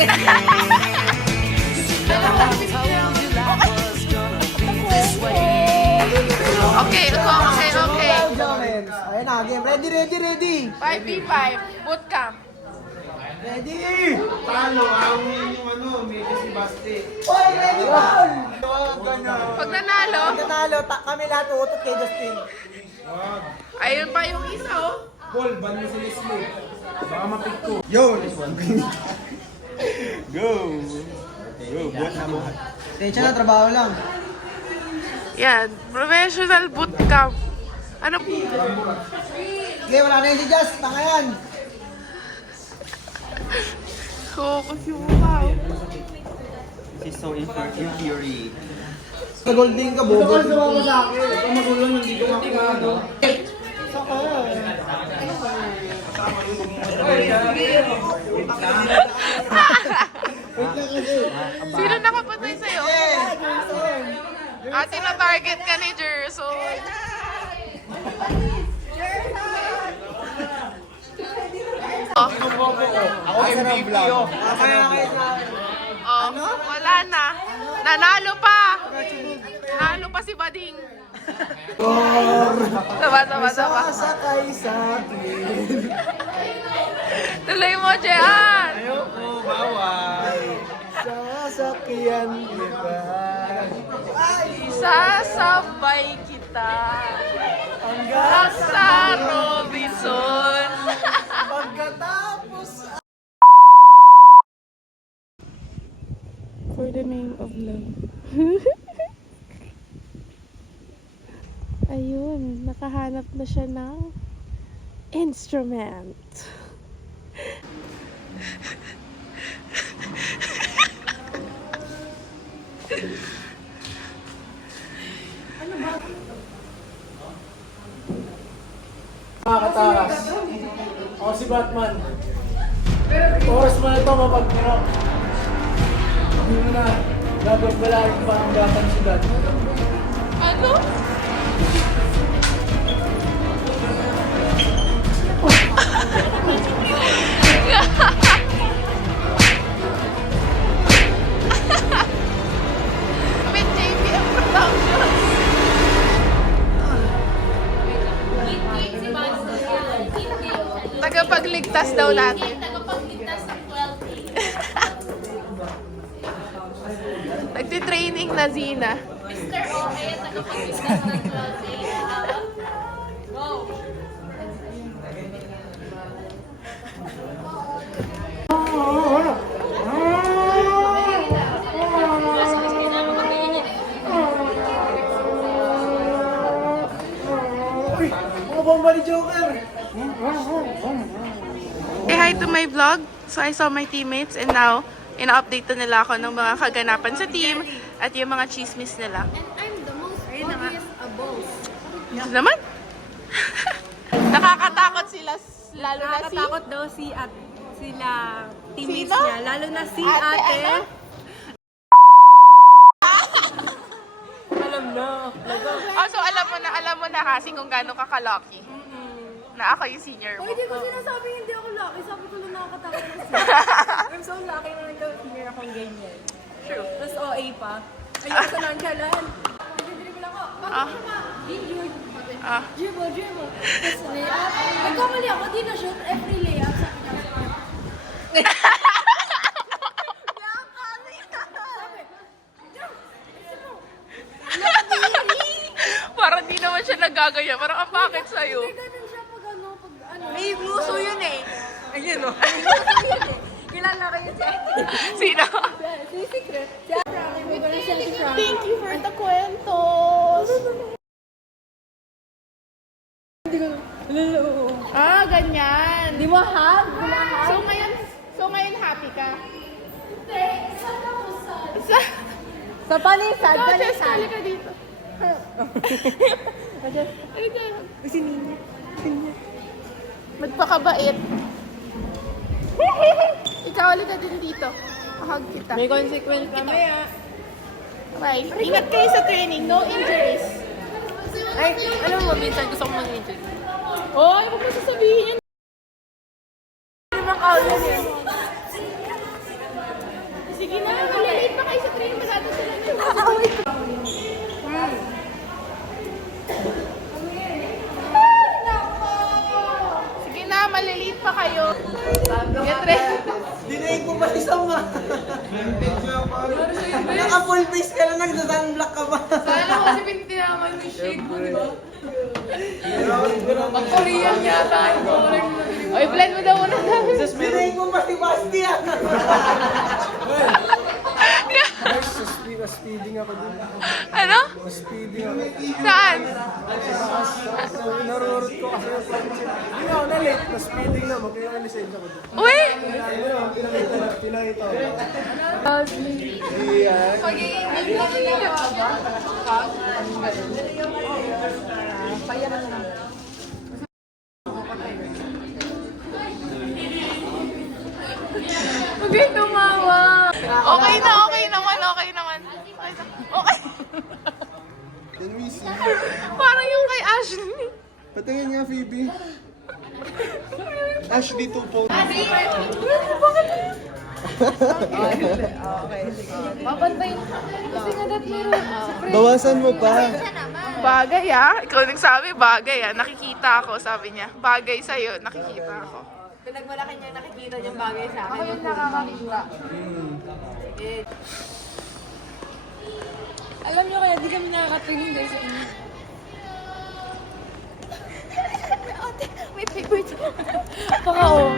Okay. Ayun na, game. Ready. 5v5. Bootcamp. Ready! Talo, awin yung medyo si Basti. Oy, ready, Paul! Pag nanalo, Nanalo, kami lahat uutot kay Justin. ayun pa yung isa, oh. Paul, ban mo si Leslie. Baka mapik ko. Yo, this one. Go. Go, buhat na buhat. Tensya na, trabaho lang. Yan, professional bootcamp. Ano? Okay, wala na yun si Just. Tanga yan. So, kasi wow. This is so infuriating. Sa golding ka, bobo. Ito ako sa akin. Ito magulo, nandito ako ano. Sino nakapatay sa'yo? Ate na target ka ni Jerson. Ako sa ng vlog. Oh, wala na. Nanalo pa. Nanalo pa si Bading. Taba. Sasakay sa akin. Tuloy mo, Jean. Ayoko, bawal. Sasakyan kita. Sasabay kita. Hanggang sa Robinson. Pagkatapos For the name of love. Ayun, nakahanap na siya ng instrument. Katakas. Ako si Batman. Oras mo na ito mapagpiro. Hindi mo na. Gagawin pa ang gatang siyudad. Ano? With JPM Productions. Tagapagligtas daw natin. Tagapagligtas ng 12 Nagtitraining na Zina. Mr. O ay tagapagligtas ng 12 Go! Mga bomba ni Joker! Say hi to my vlog. So I saw my teammates and now ina-update na nila ako ng mga kaganapan sa team at yung mga chismis nila. And I'm the most obvious a boss. Ano naman? Nakakatakot sila, lalo na si... Nakakatakot daw sila teammates Sino? niya, lalo na si Ate, ate. ano? Alam na. Oh, so alam mo na kasi kung gaano ka ka-lucky. Na ako yung senior mo. Hindi ko sinasabing hindi ako lucky. Sabi ko lang nakakatakot kasi. I'm so lucky na nagka-senior akong ganyan. True. Tapos OA pa. Ayun sa nangkalan. Nagdidribble ako. Ah. Injured. Ah. Dribble. Tapos layup. Nagkamali ako. Di na shoot. Every layup. Sabi niya. Parang di naman siya nagagaya. Parang ang bakit sa'yo? Ganun siya pag ano. May muso yun eh. Ayun o. May muso yun eh. Kilala kayo si ate. Sino? Si Secret. Si ate. May ko na siya si Frank. Thank you for the kwentos. Ah, ganyan. Di mo hug? So ngayon happy ka? Sa palisad. Ikaw, Jess, kali ka dito. Si Nina. Magpakabait. Ikaw ulit ka din dito. Mahag kita. May consequence mamaya. Bye. Ingat kayo sa training. No injuries. Ay, alam mo, minsan gusto kong mag-injure. Oy, huwag mo sasabihin yun. Hindi bang kaulan eh? Sige na, malilate pa kayo sa train. Masyado sila na. Sige na, maliliit pa kayo. Get ready. Dinayin ko pa si Sama. Naka-full face ka lang, nagsasunblock ka pa. Sana ko kasi pinitinaman ni Shake mo, di ba? Korean yata. Oy, blend mo daw muna. Dinayin ko pa si Basti ah. Guys, speeding ako dun. Ano? Speeding ako. Saan? Narurot ko kasi yung flight check. Hindi ako na-late, na-speeding na. Kaya yung lisensya ko dun. Uy! Pinakita ko. Huwag kayo tumawa. Okay naman. Okay. Can we see? Parang yung kay Ashley. Patingin nga, Phoebe. Ashley 2.0. Papantayin. Kasi nga dat meron. Bawasan mo pa. Bagay Ikaw nagsabi, bagay Nakikita ako, sabi niya. Bagay sa'yo, nakikita ako. Pinagmalaki niya nakikita niyang bagay sa akin. Ako yung nakakakita. Alam niyo kaya di kami nakakatuling dahil sa inyo. Ate, wait. Baka oh.